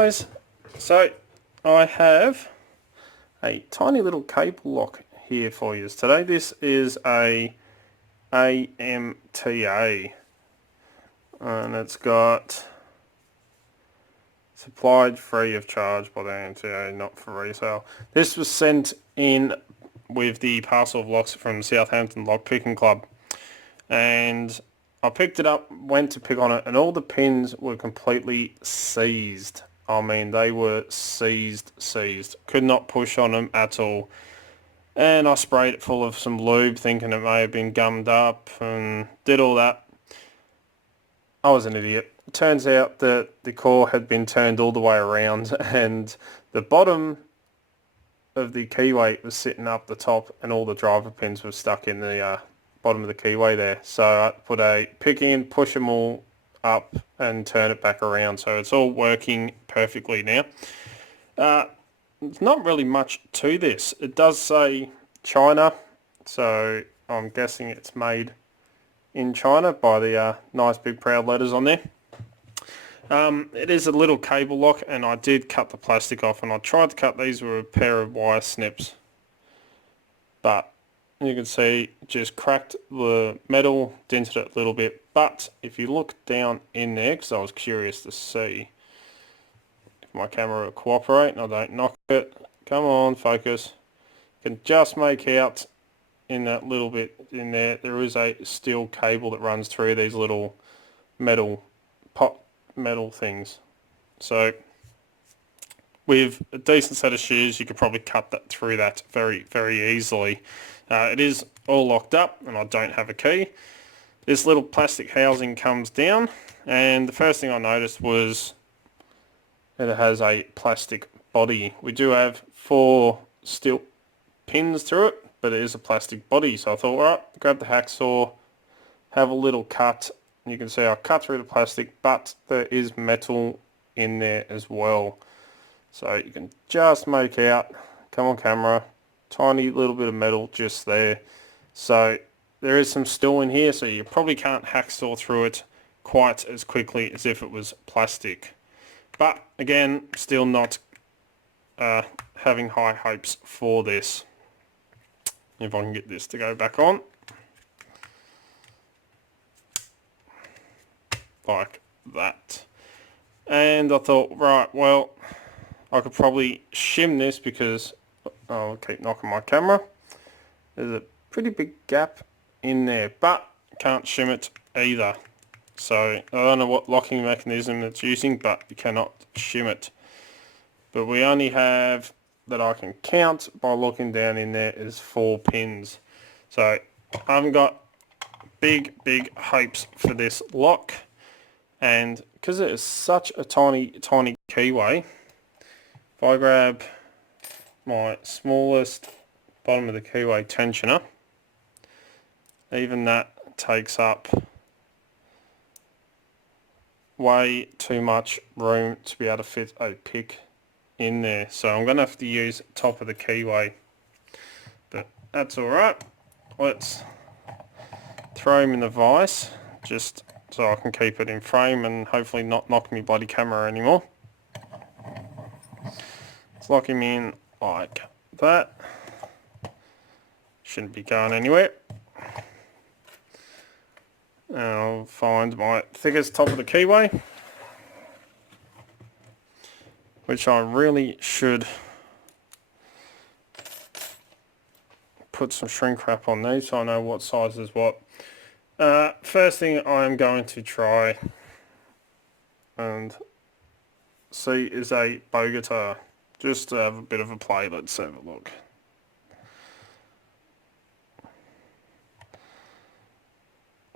Guys, so I have a tiny little cable lock here for you today. This is a AMTA and it's got supplied free of charge by the AMTA, not for resale. This was sent in with the parcel of locks from Southampton Lock Picking Club, and I picked it up, went to pick on it, and all the pins were completely seized. I mean, they were seized. Could not push on them at all. And I sprayed it full of some lube, thinking it may have been gummed up, and did all that. I was an idiot. It turns out that the core had been turned all the way around, and the bottom of the keyway was sitting up the top, and all the driver pins were stuck in the bottom of the keyway there. So I put a pick in, push them all up and turn it back around, so it's all working perfectly now. There's not really much to this. It does say China, so I'm guessing it's made in China by the nice big proud letters on there. It is a little cable lock, and I did cut the plastic off, and I tried to cut these with a pair of wire snips, but you can see just cracked the metal, dented it a little bit. But if you look down in there, because I was curious to see if my camera will cooperate and I don't knock it. Come on, focus. You can just make out in that little bit in there, there is a steel cable that runs through these little metal things. So with a decent set of shears, you could probably cut that through that very, very easily. It is all locked up, and I don't have a key. This little plastic housing comes down, and the first thing I noticed was it has a plastic body. We do have 4 steel pins through it, but it is a plastic body. So I thought, all right, grab the hacksaw, have a little cut. You can see I cut through the plastic, but there is metal in there as well. So you can just make out, come on camera, tiny little bit of metal just there. So there is some steel in here, so you probably can't hacksaw through it quite as quickly as if it was plastic. But again, still not having high hopes for this. If I can get this to go back on. Like that. And I thought, right, well, I could probably shim this because I'll keep knocking my camera. There's a pretty big gap in there, but can't shim it either. So I don't know what locking mechanism it's using, but you cannot shim it. But we only have, that I can count by looking down in there, is 4 pins. So I haven't got big hopes for this lock. And because it is such a tiny keyway, if I grab my smallest bottom of the keyway tensioner, even that takes up way too much room to be able to fit a pick in there. So I'm going to have to use top of the keyway, but that's alright. Let's throw him in the vise just so I can keep it in frame and hopefully not knock me bloody camera anymore. Let's lock him in like that. Shouldn't be going anywhere. And I'll find my thickest top of the keyway, which I really should put some shrink wrap on these so I know what size is what. First thing I'm going to try and see is a Bogota, just to have a bit of a play. Let's have a look.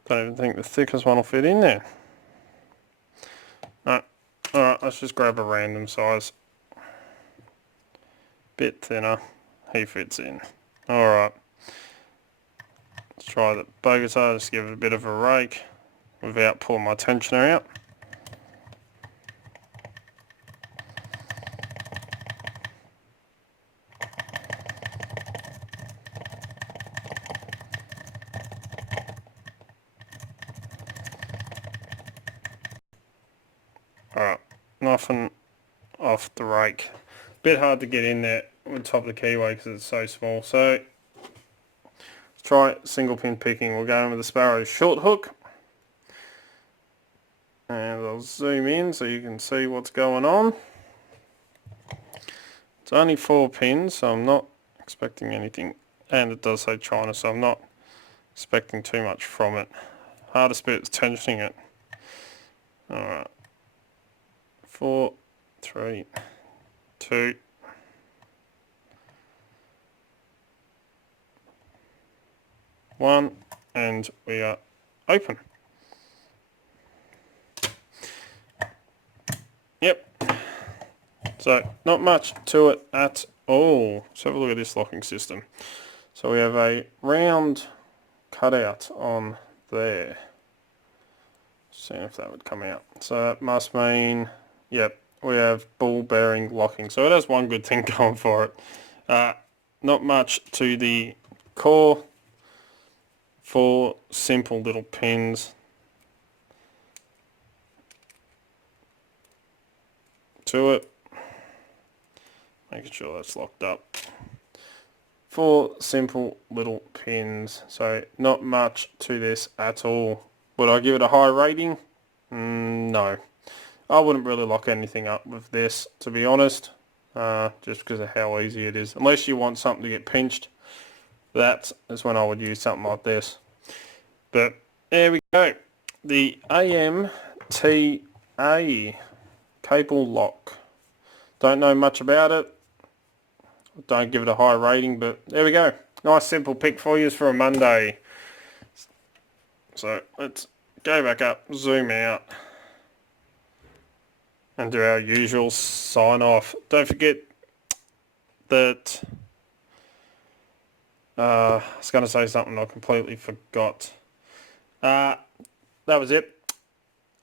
Don't even think the thickest one will fit in there. No. Alright, let's just grab a random size. Bit thinner. He fits in. Alright. Let's try the Bogota, just give it a bit of a rake without pulling my tensioner out. Alright, nothing off the rake. Bit hard to get in there on top of the keyway because it's so small. So let's try single pin picking. We're going with the Sparrow short hook. And I'll zoom in so you can see what's going on. It's only 4 pins, so I'm not expecting anything. And it does say China, so I'm not expecting too much from it. Hardest bit is tensioning it. Alright. 4, 3, 2, 1, and we are open. Yep. So not much to it at all. Let's have a look at this locking system. So we have a round cutout on there. Seeing if that would come out. So that must mean, yep, we have ball bearing locking. So it has one good thing going for it. Not much to the core. 4 simple little pins. To it. Making sure that's locked up. 4 simple little pins. So not much to this at all. Would I give it a high rating? No. I wouldn't really lock anything up with this, to be honest. Just because of how easy it is. Unless you want something to get pinched. That is when I would use something like this. But there we go. The AMTA cable lock. Don't know much about it. Don't give it a high rating, but there we go. Nice simple pick for you for a Monday. So let's go back up, zoom out, and do our usual sign off. Don't forget that I was going to say something I completely forgot. That was it.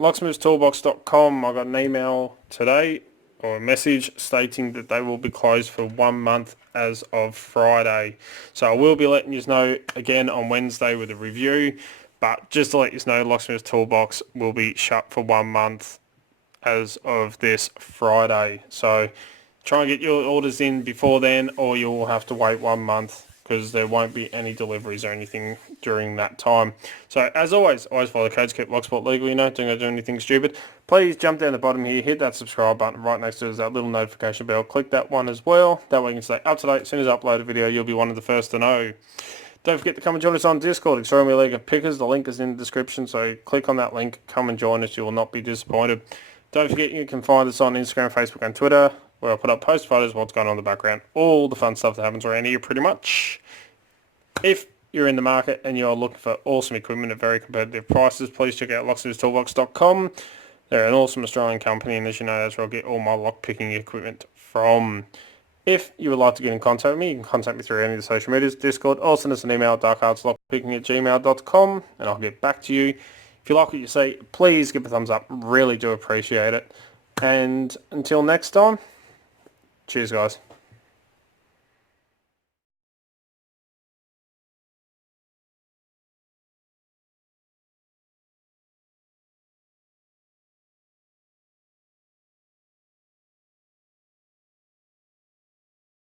Locksmithstoolbox.com. I got an email today or a message stating that they will be closed for 1 month as of Friday. So I will be letting you know again on Wednesday with a review. But just to let you know, Locksmith's Toolbox will be shut for 1 month as of this Friday. So try and get your orders in before then, or you'll have to wait 1 month because there won't be any deliveries or anything during that time. So as always follow the codes, keep Locksport legal, don't go do anything stupid. Please jump down the bottom here, hit that subscribe button. Right next to it is that little notification bell. Click that one as well. That way you can stay up to date. As soon as I upload a video, you'll be one of the first to know. Don't forget to come and join us on Discord, Extraordinary League of Pickers. The link is in the description, so click on that link, come and join us. You will not be disappointed. Don't forget you can find us on Instagram, Facebook and Twitter, where I put up post photos, what's going on in the background, all the fun stuff that happens around here pretty much. If you're in the market and you're looking for awesome equipment at very competitive prices, please check out locksmithstoolbox.com. They're an awesome Australian company, and as you know, that's where I get all my lock picking equipment from. If you would like to get in contact with me, you can contact me through any of the social medias, Discord, or send us an email at darkartslockpicking@gmail.com, and I'll get back to you. If you like what you see, please give a thumbs up. Really do appreciate it. And until next time, cheers guys.